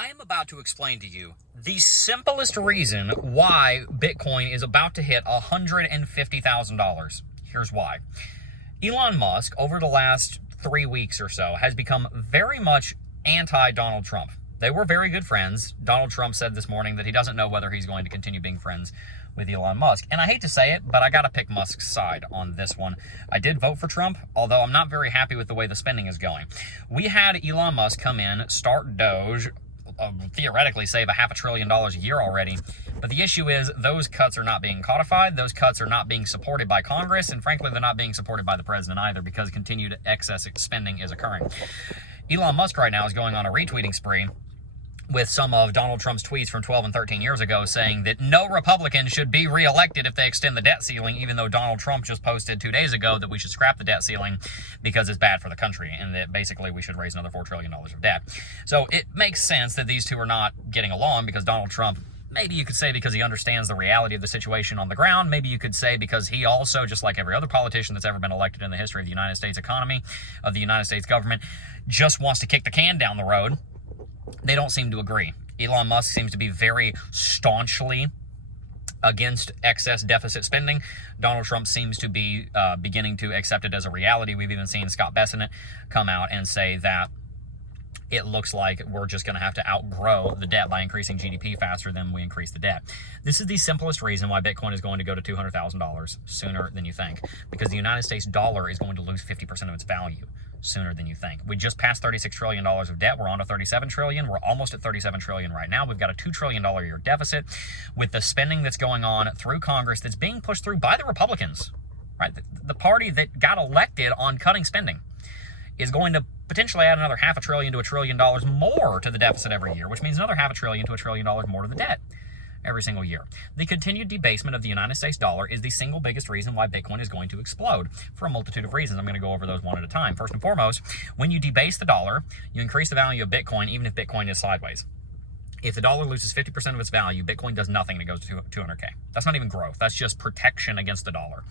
I am about to explain to you the simplest reason why Bitcoin is about to hit $150,000. Here's why. Elon Musk, over the last 3 weeks or so, has become very much anti-Donald Trump. They were very good friends. Donald Trump said this morning that he doesn't know whether he's going to continue being friends with Elon Musk. And I hate to say it, but I got to pick Musk's side on this one. I did vote for Trump, although I'm not very happy with the way the spending is going. We had Elon Musk come in, start Doge, theoretically save $500 billion a year already. But the issue is those cuts are not being codified. Those cuts are not being supported by Congress. And frankly, they're not being supported by the president either, because continued excess spending is occurring. Elon Musk right now is going on a retweeting spree with some of Donald Trump's tweets from 12 and 13 years ago saying that no Republican should be reelected if they extend the debt ceiling, even though Donald Trump just posted 2 days ago that we should scrap the debt ceiling because it's bad for the country and that basically we should raise another $4 trillion of debt. So it makes sense that these two are not getting along because Donald Trump, maybe you could say because he understands the reality of the situation on the ground. Maybe you could say because he also, just like every other politician that's ever been elected in the history of the United States economy, of the United States government, just wants to kick the can down the road. They don't seem to agree. Elon Musk seems to be very staunchly against excess deficit spending. Donald Trump seems to be beginning to accept it as a reality. We've even seen Scott Bessent come out and say that it looks like we're just going to have to outgrow the debt by increasing GDP faster than we increase the debt. This is the simplest reason why Bitcoin is going to go to $200,000 sooner than you think, because the United States dollar is going to lose 50% of its value sooner than you think. We just passed $36 trillion of debt. We're on to $37 trillion. We're almost at $37 trillion right now. We've got a $2 trillion a year deficit with the spending that's going on through Congress that's being pushed through by the Republicans, right? The party that got elected on cutting spending is going to potentially add another $500 billion to $1 trillion more to the deficit every year, which means another $500 billion to $1 trillion more to the debt every single year. The continued debasement of the United States dollar is the single biggest reason why Bitcoin is going to explode for a multitude of reasons. I'm going to go over those one at a time. First and foremost, when you debase the dollar, you increase the value of Bitcoin, even if Bitcoin is sideways. If the dollar loses 50% of its value, Bitcoin does nothing and it goes to 200K. That's not even growth. That's just protection against the dollar,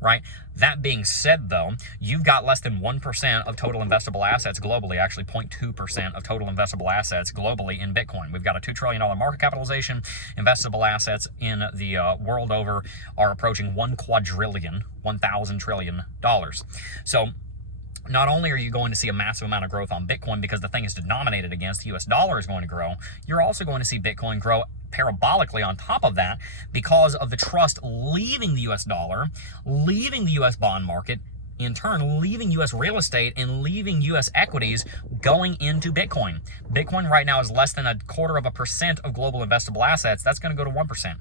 right? That being said, though, you've got less than 1% of total investable assets globally, actually 0.2% of total investable assets globally in Bitcoin. We've got a $2 trillion market capitalization. Investable assets in the world over are approaching 1,000 trillion dollars. So not only are you going to see a massive amount of growth on Bitcoin because the thing is denominated against, the US dollar is going to grow, you're also going to see Bitcoin grow parabolically on top of that because of the trust leaving the US dollar, leaving the US bond market, in turn leaving US real estate and leaving US equities going into Bitcoin. Bitcoin right now is less than 0.25% of global investable assets. That's going to go to 1%.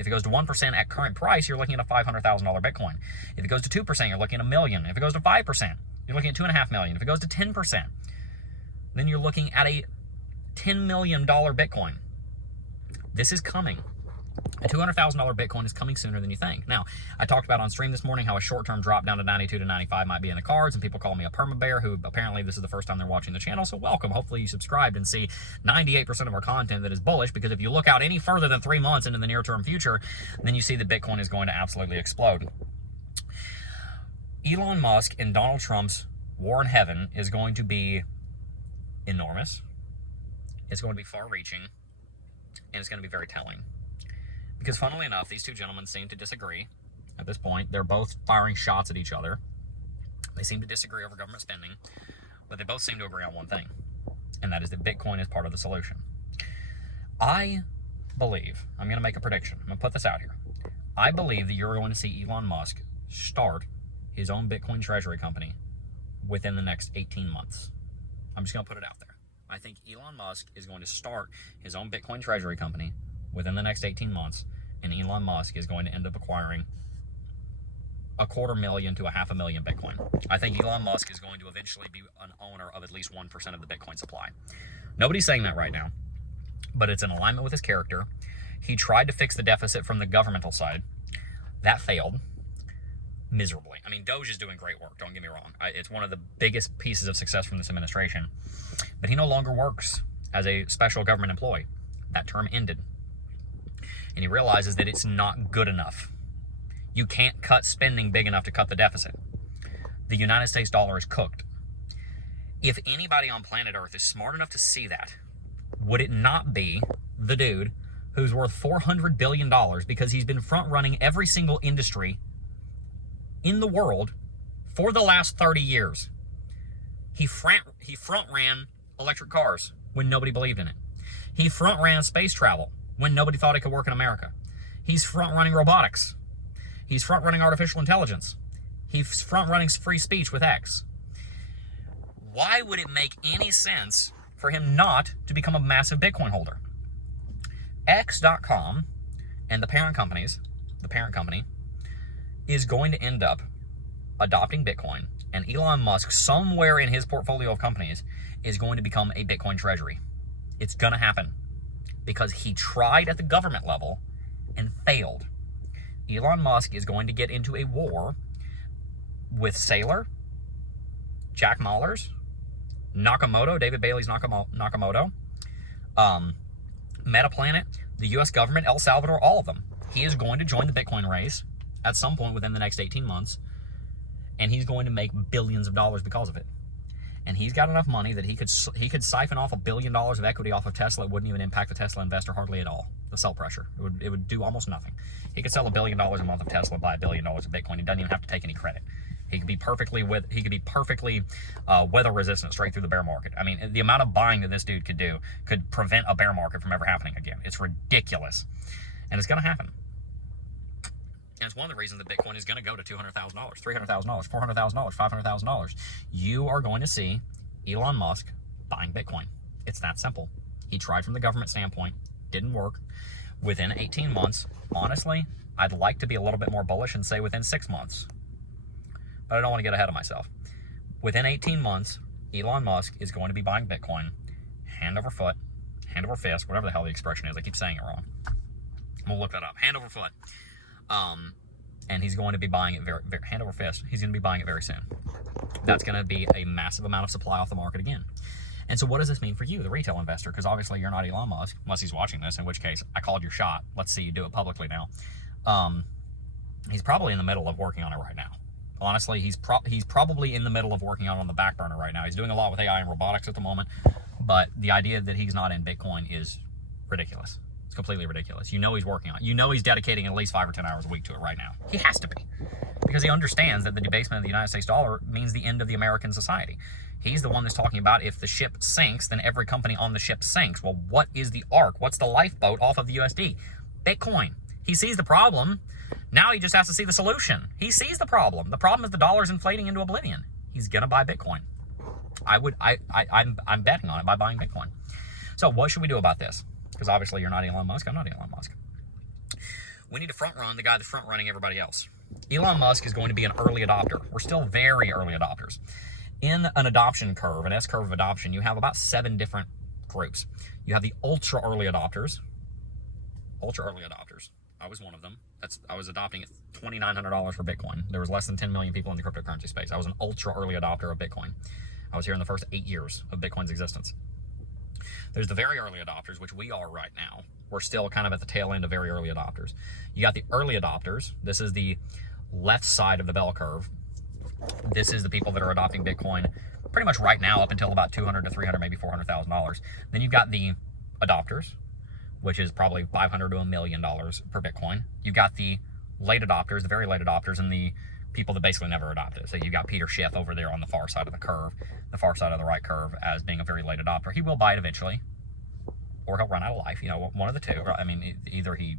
If it goes to 1% at current price, you're looking at a $500,000 Bitcoin. If it goes to 2%, you're looking at $1 million. If it goes to 5%, you're looking at $2.5 million. If it goes to 10%, then you're looking at a $10 million Bitcoin. This is coming. A $200,000 Bitcoin is coming sooner than you think. Now, I talked about on stream this morning how a short-term drop down to 92 to 95 might be in the cards, and people call me a perma-bear, who apparently this is the first time they're watching the channel, so welcome. Hopefully you subscribed and see 98% of our content that is bullish, because if you look out any further than 3 months into the near-term future, then you see that Bitcoin is going to absolutely explode. Elon Musk and Donald Trump's war in heaven is going to be enormous. It's going to be far-reaching, and it's going to be very telling. Because funnily enough, these two gentlemen seem to disagree at this point. They're both firing shots at each other. They seem to disagree over government spending, but they both seem to agree on one thing, and that is that Bitcoin is part of the solution. I believe, I'm going to make a prediction. I'm going to put this out here. I believe that you're going to see Elon Musk start his own Bitcoin treasury company within the next 18 months. I'm just going to put it out there. I think Elon Musk is going to start his own Bitcoin treasury company within the next 18 months, and Elon Musk is going to end up acquiring 250,000 to 500,000 Bitcoin. I think Elon Musk is going to eventually be an owner of at least 1% of the Bitcoin supply. Nobody's saying that right now, but it's in alignment with his character. He tried to fix the deficit from the governmental side. That failed miserably. I mean, Doge is doing great work, don't get me wrong. It's one of the biggest pieces of success from this administration. But he no longer works as a special government employee. That term ended. And he realizes that it's not good enough. You can't cut spending big enough to cut the deficit. The United States dollar is cooked. If anybody on planet Earth is smart enough to see that, would it not be the dude who's worth $400 billion because he's been front-running every single industry in the world for the last 30 years? He front-ran electric cars when nobody believed in it. He front-ran space travel when nobody thought it could work in America. He's front-running robotics. He's front-running artificial intelligence. He's front-running free speech with X. Why would it make any sense for him not to become a massive Bitcoin holder? X.com and the parent company is going to end up adopting Bitcoin, and Elon Musk, somewhere in his portfolio of companies, is going to become a Bitcoin treasury. It's going to happen because he tried at the government level and failed. Elon Musk is going to get into a war with Saylor, Jack Mallers, Nakamoto, David Bailey's Nakamoto, Metaplanet, the U.S. government, El Salvador, all of them. He is going to join the Bitcoin race at some point within the next 18 months, and he's going to make billions of dollars because of it. And he's got enough money that he could siphon off $1 billion of equity off of Tesla. It wouldn't even impact the Tesla investor hardly at all. The sell pressure, it would do almost nothing. He could sell $1 billion a month of Tesla, buy $1 billion of Bitcoin. He doesn't even have to take any credit. He could be perfectly weather resistant straight through the bear market. I mean, the amount of buying that this dude could do could prevent a bear market from ever happening again. It's ridiculous, and it's going to happen. And it's one of the reasons that Bitcoin is going to go to $200,000, $300,000, $400,000, $500,000. You are going to see Elon Musk buying Bitcoin. It's that simple. He tried from the government standpoint, didn't work. Within 18 months, honestly, I'd like to be a little bit more bullish and say within 6 months. But I don't want to get ahead of myself. Within 18 months, Elon Musk is going to be buying Bitcoin hand over foot, hand over fist, whatever the hell the expression is. I keep saying it wrong. We'll look that up. Hand over foot. And he's going to be buying it very hand over fist. He's going to be buying it very soon. That's going to be a massive amount of supply off the market again. And so what does this mean for you, the retail investor? Because obviously you're not Elon Musk, unless he's watching this, in which case I called your shot. Let's see you do it publicly now. He's probably in the middle of working on it right now. Honestly, he's probably in the middle of working on the back burner right now. He's doing a lot with AI and robotics at the moment, but the idea that he's not in Bitcoin is ridiculous. It's completely ridiculous. You know he's working on it. You know he's dedicating at least 5 or 10 hours a week to it right now. He has to be, because he understands that the debasement of the United States dollar means the end of the American society. He's the one that's talking about if the ship sinks, then every company on the ship sinks. Well, what is the ark? What's the lifeboat off of the USD? Bitcoin. He sees the problem. Now he just has to see the solution. He sees the problem. The problem is the dollar's inflating into oblivion. He's gonna buy Bitcoin. I'm betting on it by buying Bitcoin. So what should we do about this? Because obviously you're not Elon Musk. I'm not Elon Musk. We need to front run the guy that's front running everybody else. Elon Musk is going to be an early adopter. We're still very early adopters. In an adoption curve, an S-curve of adoption, you have about 7 different groups. You have the ultra early adopters. Ultra early adopters. I was one of them. I was adopting at $2,900 for Bitcoin. There was less than 10 million people in the cryptocurrency space. I was an ultra early adopter of Bitcoin. I was here in the first 8 years of Bitcoin's existence. There's the very early adopters, which we are right now. We're still kind of at the tail end of very early adopters. You got the early adopters. This is the left side of the bell curve. This is the people that are adopting Bitcoin pretty much right now up until about $200,000 to $300,000, maybe $400,000. Then you've got the adopters, which is probably $500,000 to $1 million per Bitcoin. You've got the late adopters, the very late adopters, and the people that basically never adopted. So you've got Peter Schiff over there on the far side of the curve, the far side of the right curve, as being a very late adopter. He will buy it eventually, or he'll run out of life. You know, one of the two. I mean, either he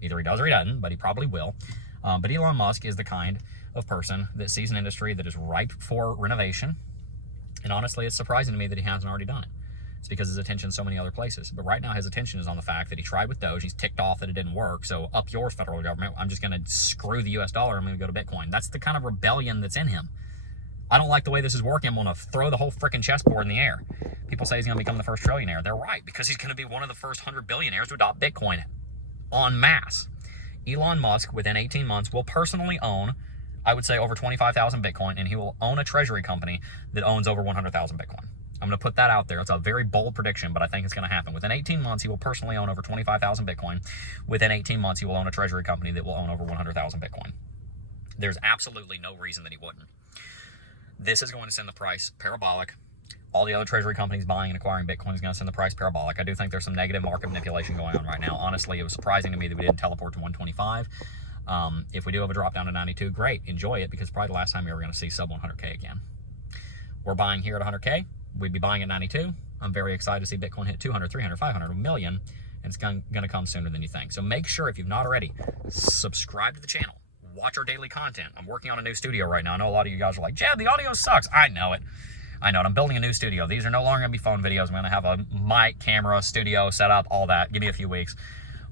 does or he doesn't, but he probably will. But Elon Musk is the kind of person that sees an industry that is ripe for renovation. And honestly, it's surprising to me that he hasn't already done it. It's because his attention's so many other places. But right now, his attention is on the fact that he tried with Doge. He's ticked off that it didn't work. So up yours, federal government. I'm just going to screw the US dollar. I'm going to go to Bitcoin. That's the kind of rebellion that's in him. I don't like the way this is working. I'm going to throw the whole freaking chessboard in the air. People say he's going to become the first trillionaire. They're right, because he's going to be one of the first 100 billionaires to adopt Bitcoin en masse. Elon Musk, within 18 months, will personally own, I would say, over 25,000 Bitcoin, and he will own a treasury company that owns over 100,000 Bitcoin. I'm going to put that out there. It's a very bold prediction, but I think it's going to happen. Within 18 months, he will personally own over 25,000 Bitcoin. Within 18 months, he will own a treasury company that will own over 100,000 Bitcoin. There's absolutely no reason that he wouldn't. This is going to send the price parabolic. all the other treasury companies buying and acquiring Bitcoin is going to send the price parabolic. I do think there's some negative market manipulation going on right now. Honestly, it was surprising to me that we didn't teleport to 125. If we do have a drop down to 92, great, enjoy it, because probably the last time we were going to see sub 100K again. We're buying here at 100K. We'd be buying at 92. I'm very excited to see Bitcoin hit 200, 300, 500, a million, and it's going to come sooner than you think. So make sure, if you've not already, subscribe to the channel. Watch our daily content. I'm working on a new studio right now. I know a lot of you guys are like, Jeb, the audio sucks. I know it. I'm building a new studio. These are no longer going to be phone videos. I'm going to have a mic, camera, studio, set up, all that. Give me a few weeks.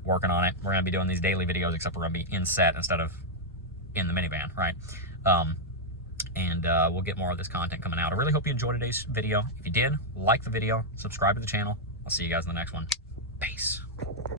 Working on it. We're going to be doing these daily videos, except we're going to be in set instead of in the minivan, right? We'll get more of this content coming out. I really hope you enjoyed today's video. If you did, like the video, subscribe to the channel. I'll see you guys in the next one. Peace.